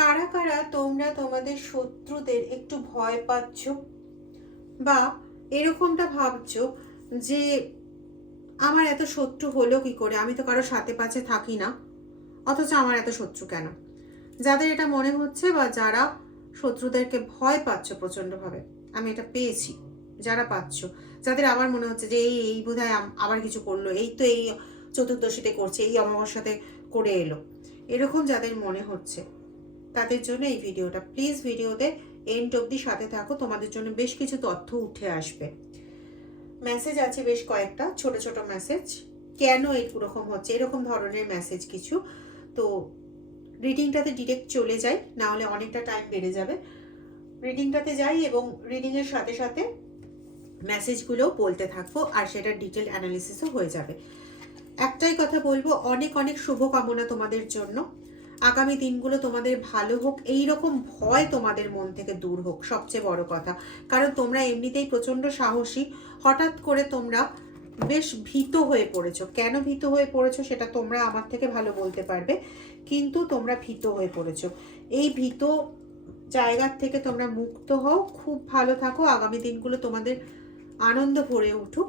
কারা কারা তোমরা তোমাদের শত্রুদের একটু ভয় পাচ্ছ? বা এরকমটা ভাবছ যে আমার এত শত্রু হলো কি করে? আমি তো কারও সাথে পাশে থাকি না। অথচ আমার এত শত্রু কেন? যাদের এটা মনে হচ্ছে বা যারা শত্রুদেরকে ভয় পাচ্ছ প্রচণ্ডভাবে, আমি এটা পেয়েছি। যারা পাচ্ছ, যাদের আবার মনে হচ্ছে যে এই এই আম- আবার কিছু করল, এই তো এই চতুর্দশীতে করছে, এই অমাবস্যাতে করে এলো। এরকম যাদের মনে হচ্ছে। তাদের জন্য এই ভিডিওটা। প্লিজ ভিডিওতে এন্ড অবধি সাথে থাকো, তোমাদের জন্য বেশ কিছু তথ্য উঠে আসবে। মেসেজ আছে বেশ কয়েকটা, ছোট ছোট মেসেজ কেন এরকম হচ্ছে? এরকম ধরনের মেসেজ কিছু। তো রিডিংটাতে ডিরেক্ট চলে যাই না হলে অনেকটা টাইম বেড়ে যাবে। রিডিংটাতে যাই এবং রিডিংয়ের সাথে সাথে মেসেজগুলোও বলতে থাকব, আর সেটার ডিটেল অ্যানালিসিসও হয়ে যাবে। একটাই কথা বলব, অনেক অনেক শুভকামনা তোমাদের জন্য। আগামী দিনগুলো তোমাদের ভালো হোক এই রকম ভয় তোমাদের মন থেকে দূর হোক, সবচেয়ে বড় কথা। কারণ তোমরা এমনিতেই প্রচণ্ড সাহসী, হঠাৎ করে তোমরা বেশ ভীত হয়ে পড়েছো। কেন ভীত হয়ে পড়েছো সেটা তোমরা আমার থেকে ভালো বলতে পারবে, কিন্তু তোমরা ভীত হয়ে পড়েছো। এই ভীত জায়গার থেকে তোমরা মুক্ত হও, খুব ভালো থাকো, আগামী দিনগুলো তোমাদের আনন্দ ভরে উঠুক।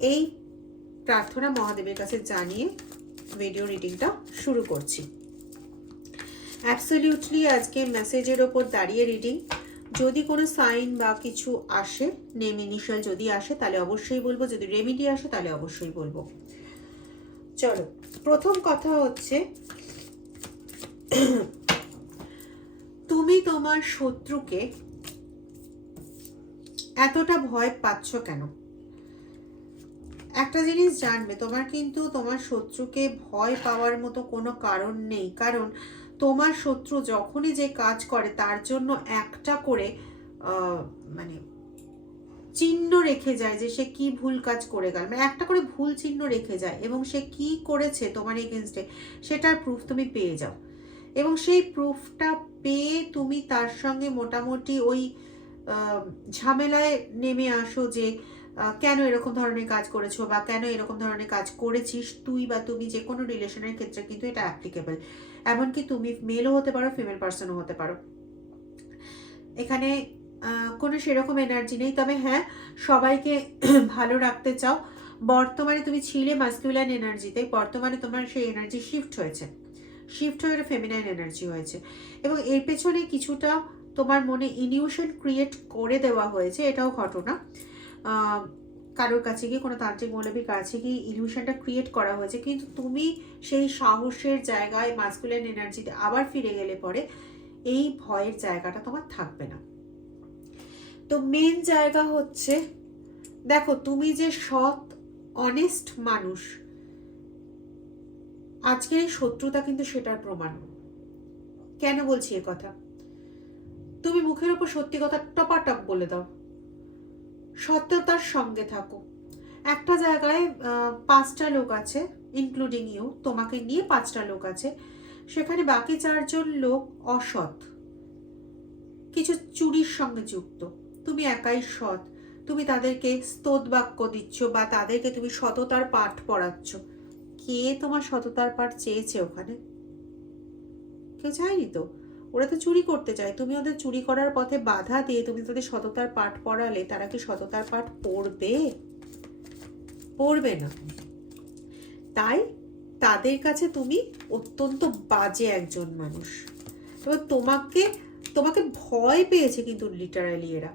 এই প্রার্থনা মহাদেবের কাছে জানিয়ে ভিডিও রিডিংটা শুরু করছি। অ্যাবসলিউটলি আজকে মেসেজের ওপর দাঁড়িয়ে রিডিং যদি কোনো সাইন বা কিছু আসে নেম ইনিশিয়াল যদি আসে, তাহলে অবশ্যই বলব। যদি রেমিডি আসে, তাহলে অবশ্যই বলব। চলো, প্রথম কথা হচ্ছে, তুমি তোমার শত্রুকে এতটা ভয় পাচ্ছ কেন? একটা জিনিস জানবে, তোমার কিন্তু তোমার শত্রুকে ভয় পাওয়ার মতো কোনো কারণ নেই। কারণ তোমার শত্রু যখনই যে কাজ করে, তার জন্য একটা করে মানে চিহ্ন রেখে যায় যে সে কি ভুল কাজ করে গেল। মানে একটা করে ভুল চিহ্ন রেখে যায় এবং সে কি করেছে তোমার এগেনস্টে সেটার প্রুফ তুমি পেয়ে যাও। এবং সেই প্রুফটা পেয়ে তুমি তার সঙ্গে মোটামুটি ওই ঝামেলায় নেমে আসো যে কেন এরকম ধরনের কাজ করেছ বা কেন এরকম ধরনের কাজ করেছিস তুই বা তুমি যে কোনো রিলেশনের ক্ষেত্রে কিন্তু এটা অ্যাপ্লিকেবল এমনকি তুমি মেলও হতে পারো ফিমেল পার্সনও হতে পারো। এখানে কোনো সেরকম এনার্জি নেই। তবে হ্যাঁ সবাইকে ভালো রাখতে চাও। বর্তমানে তুমি ছিলে মাস্কুলান এনার্জিতে বর্তমানে তোমার সেই এনার্জি শিফট হয়েছে। শিফট হয়ে ফেমিনাইন এনার্জি হয়েছে। এবং এর পেছনে কিছুটা তোমার মনে ইনিউশন ক্রিয়েট করে দেওয়া হয়েছে, এটাও ঘটনা। কারোর কাছে গিয়ে, কোনো তান্ত্রিক মৌলবীর কাছে গিয়ে ইলিউশনটা ক্রিয়েট করা হয়েছে। কিন্তু তুমি সেই সাহসের জায়গায় মাস্কুলিন এনার্জিতে আবার ফিরে গেলে পরে এই ভয়ের জায়গাটা তোমার থাকবে না। তো মেন জায়গা হচ্ছে, দেখো তুমি যে সৎ অনেস্ট মানুষ, আজকের এই শত্রুতা কিন্তু সেটার প্রমাণ। কেন বলছি এ কথা? তুমি মুখের উপর সত্যি কথা টপাটপ বলে দাও। সত্যতার সঙ্গে থাকো একটা জায়গায় পাঁচটা লোক আছে ইনক্লুডিং ইউ তোমাকে নিয়ে পাঁচটা লোক আছে। সেখানে বাকি চারজন লোক অসৎ। কিছু চুরির সঙ্গে যুক্ত। তুমি একাই সৎ। তুমি তাদেরকে স্তোত বাক্য দিচ্ছ বা তাদেরকে তুমি সততার পাঠ পড়াচ্ছ। কে তোমার সততার পাঠ চেয়েছে ওখানে? কেউ চায়নি তো? ওরা তো চুরি করতে চায়। তুমি ওদের চুরি করার পথে বাধা দিয়ে তুমি তাদের সততার পাঠ পড়ালে, তারা কি সততার পাঠ পড়বে? পড়বে না। তাই তাদের কাছে তুমি অত্যন্ত বাজে একজন মানুষ। এবার তোমাকে তোমাকে ভয় পেয়েছে কিন্তু লিটারালি এরা।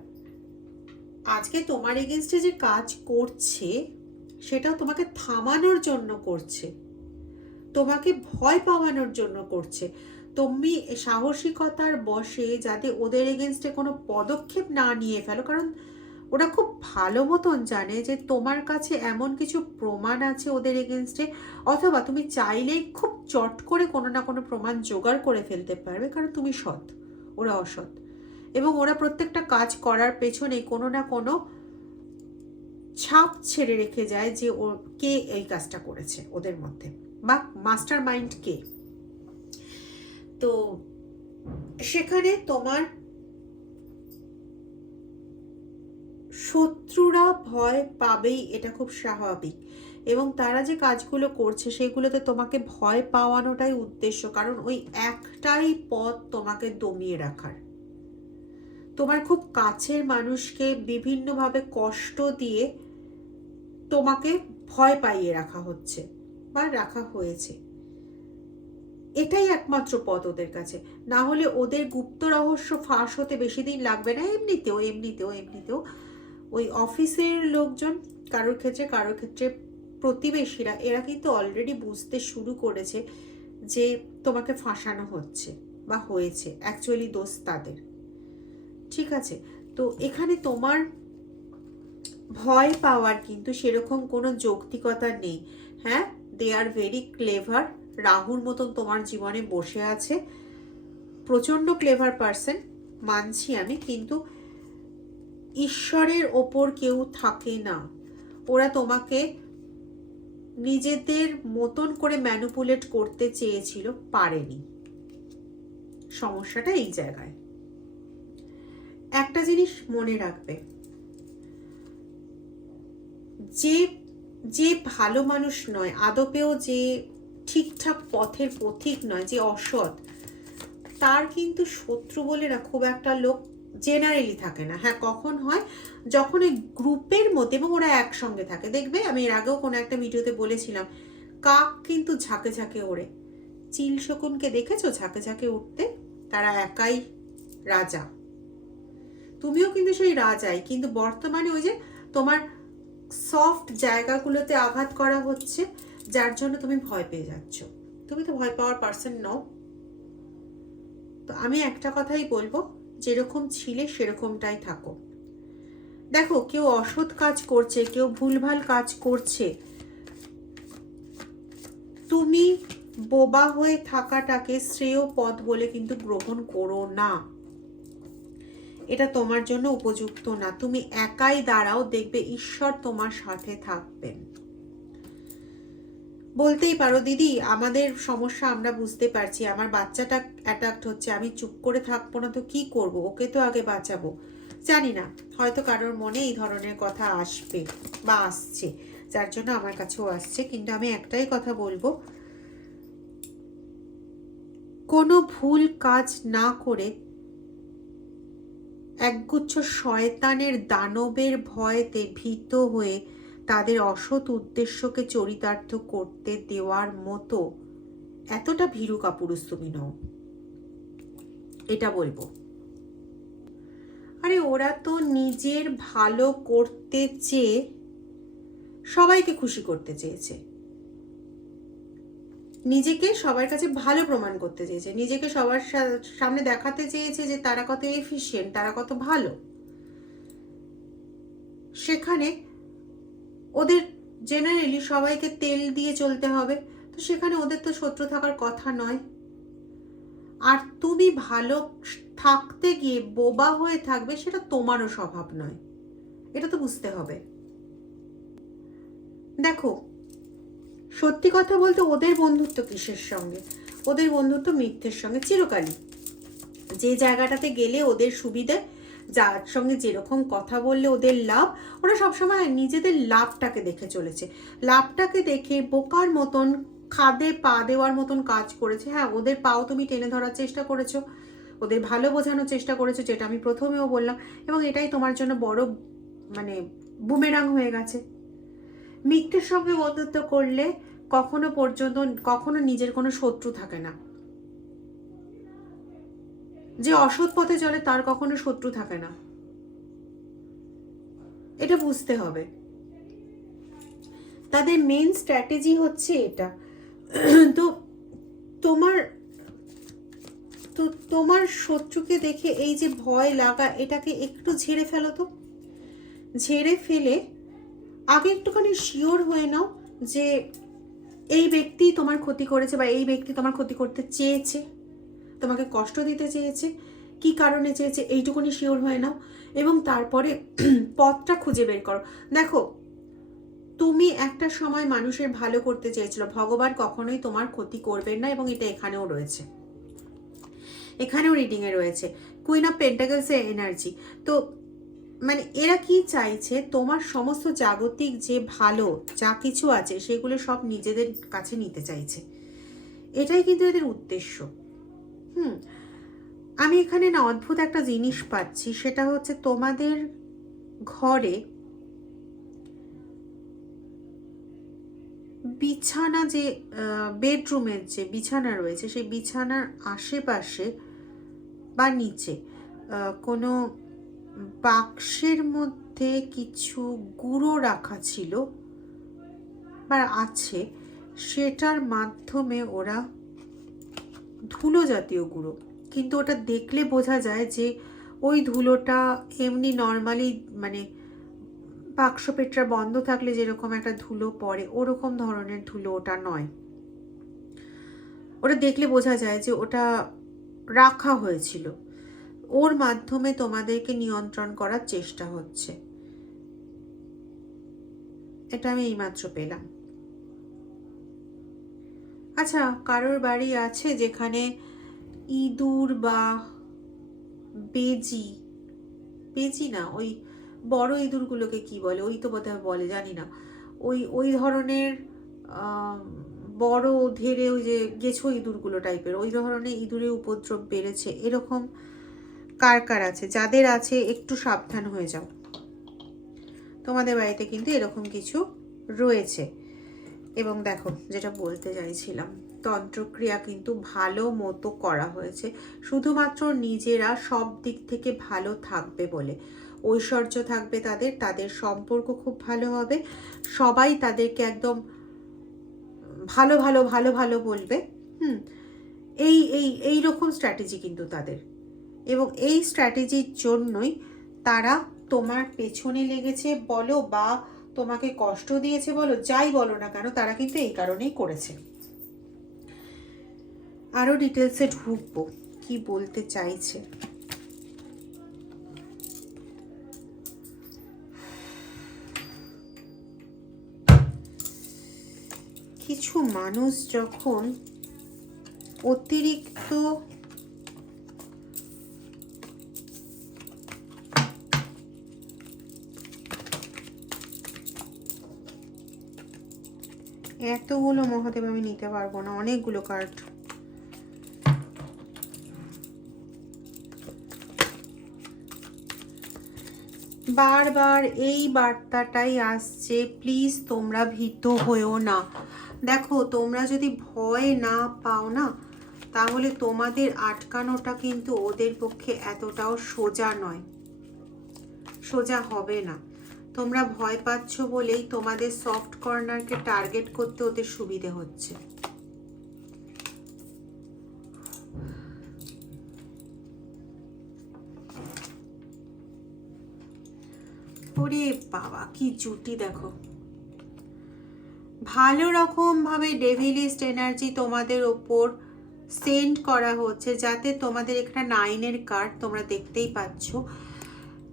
আজকে তোমার এগেনস্টে যে কাজ করছে, সেটাও তোমাকে থামানোর জন্য করছে। তোমাকে ভয় পাওয়ানোর জন্য করছে। তুমি সাহসিকতার বসে যাতে ওদের এগেনস্টে কোনো পদক্ষেপ না নিয়ে ফেলো। কারণ ওরা খুব ভালো মতন জানে যে তোমার কাছে এমন কিছু প্রমাণ আছে ওদের এগেনস্টে অথবা তুমি চাইলেই খুব চট করে কোনো না কোনো প্রমাণ জোগাড় করে ফেলতে পারবে, কারণ তুমি সৎ, ওরা অসৎ। এবং ওরা প্রত্যেকটা কাজ করার পেছনে কোনো না কোনো ছাপ ছেড়ে রেখে যায় যে ও, কে এই কাজটা করেছে ওদের মধ্যে। বা মাস্টার মাইন্ড কে? তো সেখানে তোমার শত্রুরা ভয় পাবেই, এটা খুব স্বাভাবিক। এবং তারা যে কাজগুলো করছে, সেগুলোতে তোমাকে ভয় পাওয়ানোটাই উদ্দেশ্য, কারণ ওই একটাই পথ তোমাকে দমিয়ে রাখার। তোমার খুব কাছের মানুষকে বিভিন্নভাবে কষ্ট দিয়ে তোমাকে ভয় পাইয়ে রাখা হচ্ছে বা রাখা হয়েছে। এটাই একমাত্র পথ ওদের কাছে। না হলে ওদের গুপ্ত রহস্য ফাঁস হতে বেশি দিন লাগবে না। এমনিতেও এমনিতেও এমনিতেও ওই অফিসের লোকজন, কারোর ক্ষেত্রে কারোর ক্ষেত্রে প্রতিবেশীরা, এরা কিন্তু অলরেডি বুঝতে শুরু করেছে যে তোমাকে ফাঁসানো হচ্ছে বা হয়েছে অ্যাকচুয়ালি দোষ তাদের। ঠিক আছে? তো এখানে তোমার ভয় পাওয়ার কিন্তু সেরকম কোনো যৌক্তিকতা নেই। হ্যাঁ? দে আর ভেরি ক্লেভার রাহুর মতন তোমার জীবনে বসে আছে। প্রচণ্ড ক্লেভার পার্সন মানছি আমি, কিন্তু ঈশ্বরের ওপর কেউ থাকে না। ওরা তোমাকে নিজেদের মতন করে ম্যানুপুলেট করতে চেয়েছিল, পারেনি। সমস্যাটা এই জায়গায়। একটা জিনিস মনে রাখবে, যে যে ভালো মানুষ নয়, আদপেও যে ঠিকঠাক পথের পথিক নয়, যে অসৎ। তার কিন্তু শত্রু বলে না, খুব একটা লোক জেনারেলি থাকে না। হ্যাঁ কখন হয়? যখন এই গ্রুপের মধ্যে, এবং ওরা একসঙ্গে থাকে। দেখবে, আমি এর আগেও কোনো একটা ভিডিওতে বলেছিলাম, কাক কিন্তু ঝাঁকে ঝাঁকে ওড়ে। চিল শকুনকে দেখেছ? ঝাঁকে ঝাঁকে উঠতে? তারা একাই রাজা। তুমিও কিন্তু সেই রাজাই, কিন্তু বর্তমানে ওই যে তোমার সফট জায়গাগুলোতে আঘাত করা হচ্ছে। যার জন্য তুমি ভয় পেয়ে যাচ্ছ। তুমি তো ভয় পাওয়ার পার্সন নও। তো আমি একটা কথাই বলব, যেরকম ছিলে সেরকমটাই থাকো। দেখো, কেউ অসৎ কাজ করছে, কেউ ভুলভাল কাজ করছে। তুমি বোবা হয়ে থাকাটাকে শ্রেয় পথ বলে কিন্তু গ্রহণ করো না। এটা তোমার জন্য উপযুক্ত না। তুমি একাই দাঁড়াও, দেখবে ঈশ্বর তোমার সাথে থাকবেন। বলতেই পারো, দিদি, আমাদের সমস্যা আমরা বুঝতে পারছি। আমার বাচ্চাটা অ্যাটাক্ট হচ্ছে, আমি চুপ করে থাকব না তো কি করব? ওকে তো আগে বাঁচাবো। জানি না, হয়তো কারোর মনে এই ধরনের কথা আসবে বা আসছে, যার জন্য আমার কাছেও আসছে, কিন্তু আমি একটাই কথা বলব। কোনো ভুল কাজ না করে একগুচ্ছ শয়তানের দানবের ভয়েতে ভীত হয়ে তাদের অসৎ উদ্দেশ্যকে চরিতার্থ করতে দেওয়ার মতো এতটা ভীরু কাপুরুষ তুমি নও। এটা বলব। আরে ওরা তো নিজের ভালো করতে চেয়ে সবাইকে খুশি করতে চেয়েছে। নিজেকে সবার কাছে ভালো প্রমাণ করতে চেয়েছে। নিজেকে সবার সামনে দেখাতে চেয়েছে যে তারা কত এফিসিয়েন্ট তারা কত ভালো। সেখানে ওদের জেনারেলি সবাইকে তেল দিয়ে চলতে হবে। তো সেখানে ওদের তো শত্রু থাকার কথা নয়। আর তুমি ভালো থাকতে গিয়ে বোবা হয়ে থাকবে সেটা তোমারও স্বভাব নয়। এটা তো বুঝতে হবে। দেখো, সত্যি কথা বলতে ওদের বন্ধুত্ব কিসের সঙ্গে? ওদের বন্ধুত্ব মিথ্যের সঙ্গে, চিরকালই। যে জায়গাটাতে গেলে ওদের সুবিধে যার সঙ্গে যেরকম কথা বললে ওদের লাভ, ওরা সবসময় নিজেদের লাভটাকে দেখে চলেছে। লাভটাকে দেখে বোকার মতন, খাদে পা দেওয়ার মতন কাজ করেছে। হ্যাঁ ওদের পাও তুমি টেনে ধরার চেষ্টা করেছ, ওদের ভালো বোঝানোর চেষ্টা করেছ, যেটা আমি প্রথমেও বললাম, এবং এটাই তোমার জন্য বড় মানে বুমেরাং হয়ে গেছে। মিথ্যের সঙ্গে বন্ধুত্ব করলে কখনো পর্যন্ত, কখনো নিজের কোনো শত্রু থাকে না। যে অসৎ পথে চলে তার কখনো শত্রু থাকে না। এটা বুঝতে হবে। তাদের মেন স্ট্র্যাটেজি হচ্ছে এটা। তো তোমার তো তোমার শত্রুকে দেখে এই যে ভয় লাগা, এটাকে একটু ঝেড়ে ফেলো তো। ঝেড়ে ফেলে আগে একটুখানি শিওর হয়ে নাও যে এই ব্যক্তি তোমার ক্ষতি করেছে বা এই ব্যক্তি তোমার ক্ষতি করতে চেয়েছে। তোমাকে কষ্ট দিতে চেয়েছে? কি কারণে চেয়েছে? এইটুকুনি শিওর হয়ে নাও। এবং তারপরে পথটা খুঁজে বের করো। দেখো, তুমি একটা সময় মানুষের ভালো করতে চেয়েছিল। ভগবান কখনোই তোমার ক্ষতি করবেন না এবং এটা এখানেও রয়েছে। এখানেও রিডিংয়ে রয়েছে। কুইন অফ পেন্টাগলসের এনার্জি তো মানে এরা কি চাইছে? তোমার সমস্ত জাগতিক যে ভালো, যা কিছু আছে, সেগুলো সব নিজেদের কাছে নিতে চাইছে। এটাই কিন্তু এদের উদ্দেশ্য। হুম, আমি এখানে না অদ্ভুত একটা জিনিস পাচ্ছি। সেটা হচ্ছে তোমাদের ঘরে বিছানা যে বেডরুমের যে বিছানা রয়েছে, সেই বিছানার আশেপাশে বা নিচে কোনো বাক্সের মধ্যে কিছু গুঁড়ো রাখা ছিল বা আছে, সেটার মাধ্যমে ওরা ধুলো জাতীয় গুঁড়ো। কিন্তু ওটা দেখলে বোঝা যায় যে ওই ধুলোটা এমনি নর্মালি মানে বাক্স পেটরা বন্ধ থাকলে যেরকম একটা ধুলো পড়ে, ওরকম ধরনের ধুলো ওটা নয়। ওটা দেখলে বোঝা যায় যে ওটা রাখা হয়েছিল। ওর মাধ্যমে তোমাদেরকে নিয়ন্ত্রণ করার চেষ্টা হচ্ছে। এটা আমি এইমাত্র পেলাম। আচ্ছা কারোর বাড়ি আছে যেখানে ইঁদুর বা বেজি বেজি না, ওই বড় ইঁদুরগুলোকে কি বলে? ওই তো বোধহয় বলে, জানি না। ওই ওই ধরনের বড় ধেরে ওই যে গেছো ইঁদুরগুলো টাইপের, ওই ধরনের ইঁদুরের উপদ্রব বেড়েছে। এরকম কার কার আছে? যাদের আছে, একটু সাবধান হয়ে যাও। তোমাদের বাড়িতে কিন্তু এরকম কিছু রয়েছে। এবং দেখো, যেটা বলতে চাইছিলাম, তন্ত্রক্রিয়া কিন্তু ভালো মতো করা হয়েছে। শুধুমাত্র নিজেরা সব দিক থেকে ভালো থাকবে বলে। ঐশ্বর্য থাকবে তাদের তাদের সম্পর্ক খুব ভালো হবে। সবাই তাদেরকে একদম ভালো ভালো ভালো ভালো বলবে। হুম, এই এই এই রকম স্ট্র্যাটেজি কিন্তু তাদের। এবং এই স্ট্র্যাটেজির জন্যই তারা তোমার পেছনে লেগেছে বলো বা তোমাকে কষ্ট দিয়েছে বলো, যাই বলো না কেন, তারা কিন্তু এই কারণেই করেছে। আরও ডিটেলসে ঢুকবো, কি বলতে চাইছে। কিছু মানুষ যখন অতিরিক্ত এতগুলো মহাদেব আমি নিতে পারব না, অনেকগুলো কার্ড বারবার এই বার্তাটাই আসছে প্লিজ তোমরা ভীত হয়েও না। দেখো, তোমরা যদি ভয় না পাও না, তাহলে তোমাদের আটকানোটা কিন্তু ওদের পক্ষে এতটাও সোজা নয়। সোজা হবে না। তোমরা ভয় পাচ্ছ বলেই তোমাদের সফট কর্নারকে টার্গেট করতে ওদের সুবিধে হচ্ছে। ওরে বাবা, কি জুটি দেখো। ভালো রকম ভাবে ডেভিলিস্ট এনার্জি তোমাদের ওপর সেন্ড করা হচ্ছে যাতে তোমাদের একটা নাইনের কার্ড তোমরা দেখতেই পাচ্ছ।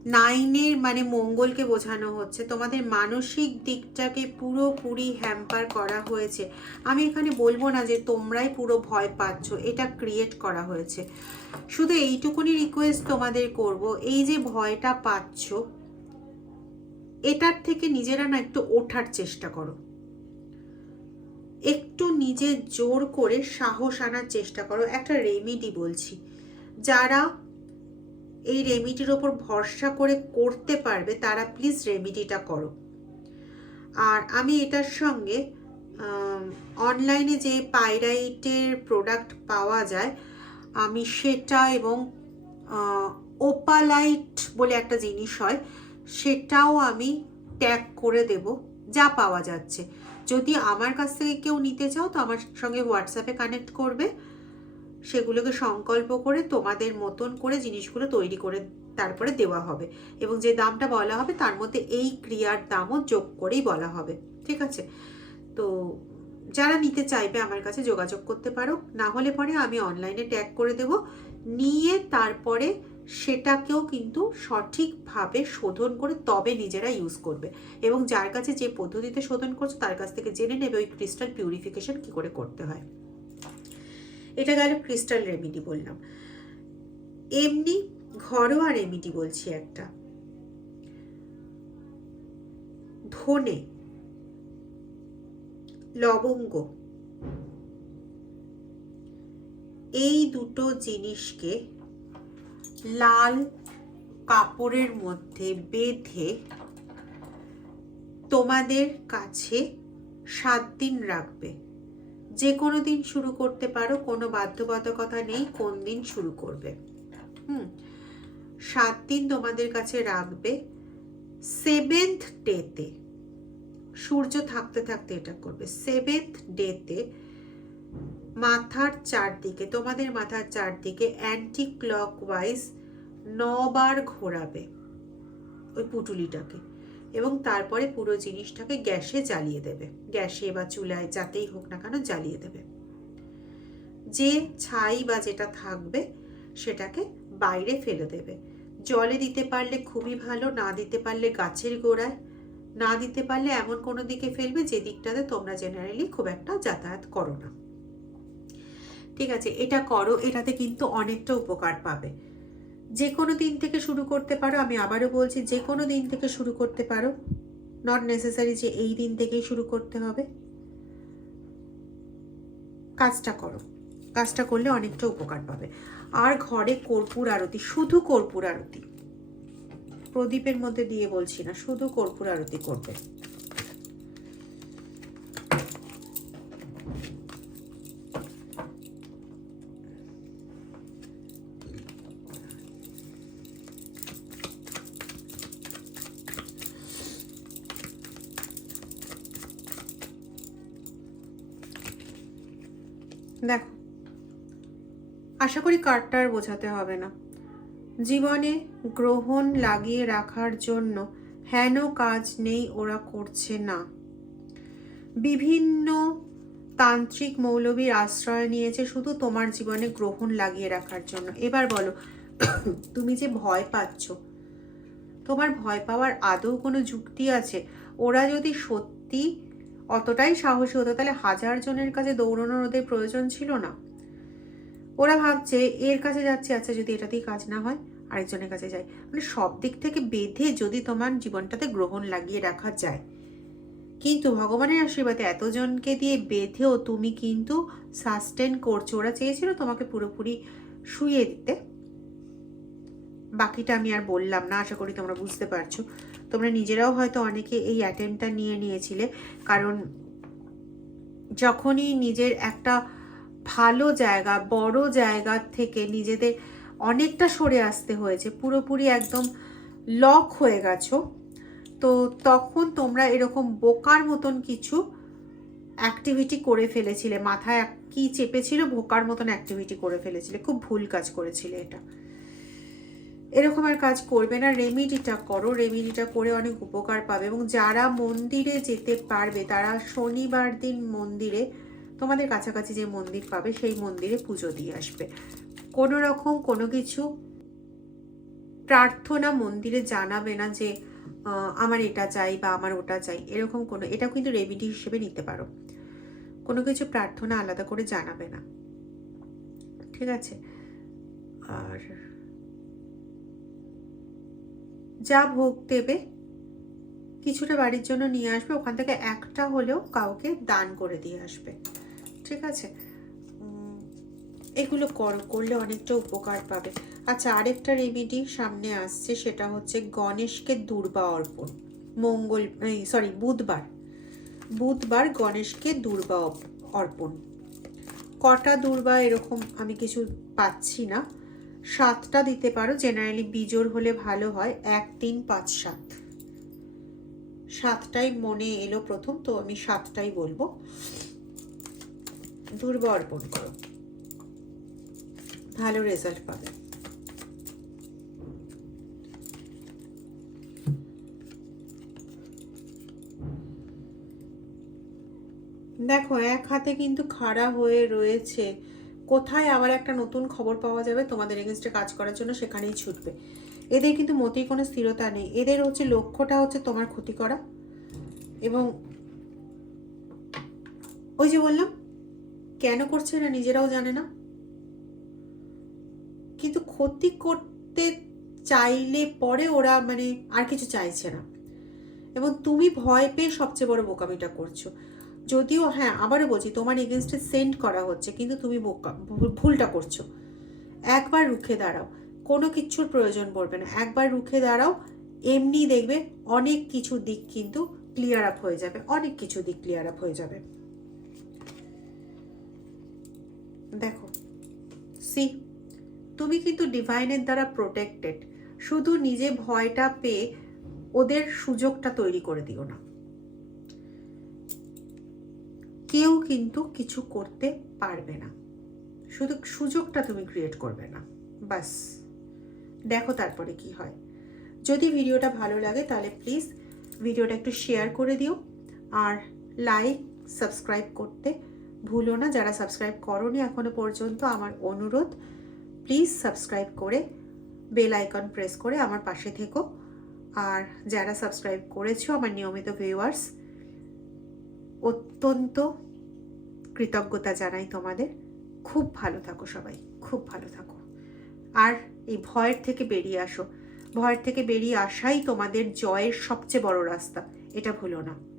নাইনের মানে মঙ্গলকে বোঝানো হচ্ছে। তোমাদের মানসিক দিকটাকে পুরোপুরি হ্যাম্পার করা হয়েছে। আমি এখানে বলব না যে তোমরাই পুরো ভয় পাচ্ছ, এটা ক্রিয়েট করা হয়েছে। শুধু এইটুকুনি রিকোয়েস্ট তোমাদের করব, এই যে ভয়টা পাচ্ছ, এটার থেকে নিজেরা না একটু ওঠার চেষ্টা করো। একটু নিজে জোর করে সাহস আনার চেষ্টা করো। একটা রেমিডি বলছি। যারা এই রেমিডির ওপর ভরসা করে করতে পারবে, তারা প্লিজ রেমিডিটা করো। আর আমি এটার সঙ্গে অনলাইনে যে পাইরাইটের প্রোডাক্ট পাওয়া যায়, আমি সেটা এবং ওপালাইট বলে একটা জিনিস হয়, সেটাও আমি ট্যাগ করে দেব, যা পাওয়া যাচ্ছে। যদি আমার কাছ থেকে কেউ নিতে চাও, তো আমার সঙ্গে হোয়াটসঅ্যাপে কানেক্ট করবে। সেগুলোকে সংকল্প করে তোমাদের মতন করে জিনিসগুলো তৈরি করে তারপরে দেওয়া হবে এবং যে দামটা বলা হবে তার মধ্যে এই ক্রিয়ার দামও যোগ করেই বলা হবে, ঠিক আছে? তো যারা নিতে চাইবে আমার কাছে যোগাযোগ করতে পারো, না হলে পরে আমি অনলাইনে ট্যাগ করে দেব, নিয়ে তারপরে সেটাকেও কিন্তু সঠিকভাবে শোধন করে তবে নিজেরা ইউজ করবে এবং যার কাছে যে পদ্ধতিতে শোধন করছ তার কাছ থেকে জেনে নেবে ওই ক্রিস্টাল পিউরিফিকেশন কী করে করতে হয়। এটা গেল ক্রিস্টাল রেমিডি বললাম। এমনি ঘরোয়া রেমিডি বলছি একটা। ধনে, লবঙ্গ। এই দুটো জিনিসকে লাল কাপড়ের মধ্যে বেঁধে তোমাদের কাছে সাত দিন রাখবে। যে কোনো দিন শুরু করতে পারো, কোনো বাধ্যবাধকতা নেই, কোন দিন শুরু করবে। হুম, সাত দিন তোমাদের কাছে রাখবে। সেভেন্থ ডেতে সূর্য থাকতে থাকতে এটা করবে। সেভেন্থ ডেতে মাথার চারদিকে, তোমাদের মাথার চারদিকে অ্যান্টি ক্লকওয়াইজ নবার ঘোরাবে ওই পুটুলিটাকে। এবং তারপরে পুরো জিনিসটাকে গ্যাসে জ্বালিয়ে দেবে। গ্যাসে বা চুলায় যাতেই হোক না কেন জ্বালিয়ে দেবে। যে ছাই বা যেটা থাকবে সেটাকে বাইরে ফেলে দেবে। জলে দিতে পারলে খুবই ভালো, না দিতে পারলে গাছের গোড়ায়। না দিতে পারলে এমন কোনো দিকে ফেলবে যে দিকটাতে তোমরা জেনারেলি খুব একটা যাতায়াত করো না। ঠিক আছে, এটা করো, এটাতে কিন্তু অনেকটা উপকার পাবে। যে কোনো দিন থেকে শুরু করতে পারো, আমি আবারও বলছি যে কোনো দিন থেকে শুরু করতে পারো। নট নেসেসারি যে এই দিন থেকেই শুরু করতে হবে। কাজটা করো। কাজটা করলে অনেকটা উপকার পাবে। আর ঘরে কর্পূর আরতি, শুধু কর্পূর আরতি। প্রদীপের মধ্যে দিয়ে বলছি না, শুধু কর্পূর আরতি করবে। দেখো, আশা করি কার্ডটা বোঝাতে হবে না। জীবনে গ্রহণ লাগিয়ে রাখার জন্য হেন কাজ নেই, ওরা করছে না। বিভিন্ন তান্ত্রিক মৌলবীর আশ্রয় নিয়েছে শুধু তোমার জীবনে গ্রহণ লাগিয়ে রাখার জন্য। এবার বলো, তুমি যে ভয় পাচ্ছ, তোমার ভয় পাওয়ার আদৌ কোনো যুক্তি আছে? ওরা যদি সত্যি অতটাই সাহসী হতো। তাহলে হাজার জনের কাছে দৌড়ানোর ওদের প্রয়োজন ছিল না। ওরা ভাবছে, এর কাছে যাচ্ছে আচ্ছা যদি এটাতেই কাজ না হয়, আরেকজনের কাছে যায়। মানে সব দিক থেকে বেঁধে যদি তোমার জীবনটাতে গ্রহণ লাগিয়ে রাখা যায়। কিন্তু ভগবানের আশীর্বাদে এতজনকে দিয়ে বেঁধেও তুমি কিন্তু সাস্টেন করছ। ওরা চেয়েছিল তোমাকে পুরোপুরি শুয়ে দিতে। বাকিটা আমি আর বললাম না, আশা করি তোমরা বুঝতে পারছ। তোমরা নিজেরাও হয়তো অনেকে এই অ্যাটেম্পটা নিয়ে নিয়েছিলে। কারণ যখনই নিজের একটা ভালো জায়গা, বড় জায়গা থেকে নিজেদের অনেকটা সরে আসতে হয়েছে, পুরোপুরি একদম লক হয়ে গেছো, তো তখন তোমরা এরকম বোকার মতন কিছু অ্যাক্টিভিটি করে ফেলেছিলে। মাথায় কি চেপেছিল, বোকার মতন অ্যাক্টিভিটি করে ফেলেছিলে। খুব ভুল কাজ করেছিলে এটা। এরকম আর কাজ করবে না রেমিডিটা করো। রেমিডিটা করে অনেক উপকার পাবে এবং যারা মন্দিরে যেতে পারবে, তারা শনিবার দিন মন্দিরে, তোমাদের কাছাকাছি যে মন্দির পাবে, সেই মন্দিরে পুজো দিয়ে আসবে। কোনো রকম কোনো কিছু প্রার্থনা মন্দিরে জানাবে না যে আমার এটা চাই বা আমার ওটা চাই, এরকম কোনো, এটাও কিন্তু রেমিডি হিসেবে নিতে পারো। কোনো কিছু প্রার্থনা আলাদা করে জানাবে না। ঠিক আছে? আর যা ভোগ দেবে, কিছুটা বাড়ির জন্য নিয়ে আসবে, ওখান থেকে একটা হলেও কাউকে দান করে দিয়ে আসবে। ঠিক আছে? এগুলো কর, করলে অনেকটা উপকার পাবে। আচ্ছা আরেকটা রেমিডি সামনে আসছে, সেটা হচ্ছে গণেশকে দুর্বা অর্পণ। মঙ্গল সরি বুধবার। বুধবার গণেশকে দুর্বা অর্পণ। কটা দুর্বা এরকম আমি কিছু পাচ্ছি না। সাতটা দিতে পারো জেনারেলি বিজোর হলে ভালো হয়, এক, তিন, পাঁচ, সাত। সাতটাই মনে এলো প্রথম, তো আমি সাতটাই বলব। দুর্বা অর্পণ করো। ভালো রেজাল্ট পাবে। দেখো, এক হাতে কিন্তু খাড়া হয়ে রয়েছে কোথায় আবার একটা নতুন খবর পাওয়া যাবে তোমাদের এগেনস্টে কাজ করার জন্য সেখানেই ছুটবে। এদের কিন্তু মতেই কোনো স্থিরতা নেই। এদের হচ্ছে লক্ষ্যটা হচ্ছে তোমার ক্ষতি করা। এবং ওই যে বললাম, কেন করছে না নিজেরাও জানে না। কিন্তু ক্ষতি করতে চাইলে পরে ওরা মানে আর কিছু চাইছে না। এবং তুমি ভয় পেয়ে সবচেয়ে বড় বোকামিটা করছ। যদিও হ্যাঁ আবারও বলছি, তোমার এগেনস্টে সেন্ড করা হচ্ছে, কিন্তু তুমি ভুলটা করছ। একবার রুখে দাঁড়াও, কোনো কিছুর প্রয়োজন পড়বে না। একবার রুখে দাঁড়াও, এমনি দেখবে অনেক কিছু দিক কিন্তু ক্লিয়ার আপ হয়ে যাবে, অনেক কিছু দিক ক্লিয়ার আপ হয়ে যাবে। দেখো সি তুমি কিন্তু ডিভাইনের দ্বারা প্রোটেক্টেড শুধু নিজে ভয়টা পেয়ে ওদের সুযোগটা তৈরি করে দিও না। কেউ কিন্তু কিছু করতে পারবে না। শুধু সুযোগটা তুমি ক্রিয়েট করবে না। বাস। দেখো তারপরে কি হয়। যদি ভিডিওটা ভালো লাগে তাহলে প্লিজ ভিডিওটা একটু শেয়ার করে দিও। আর লাইক সাবস্ক্রাইব করতে ভুলো না। যারা সাবস্ক্রাইব করনি এখনও পর্যন্ত, আমার অনুরোধ প্লিজ সাবস্ক্রাইব করে বেল আইকন প্রেস করে আমার পাশে থেকো। আর যারা সাবস্ক্রাইব করেছ আমার নিয়মিত ভিউয়ার্স অত্যন্ত কৃতজ্ঞতা জানাই তোমাদের। খুব ভালো থাকো সবাই, খুব ভালো থাকো। আর এই ভয়ের থেকে বেরিয়ে আসো। ভয়ের থেকে বেরিয়ে আসাই তোমাদের জয়ের সবচেয়ে বড় রাস্তা, এটা ভুলো না।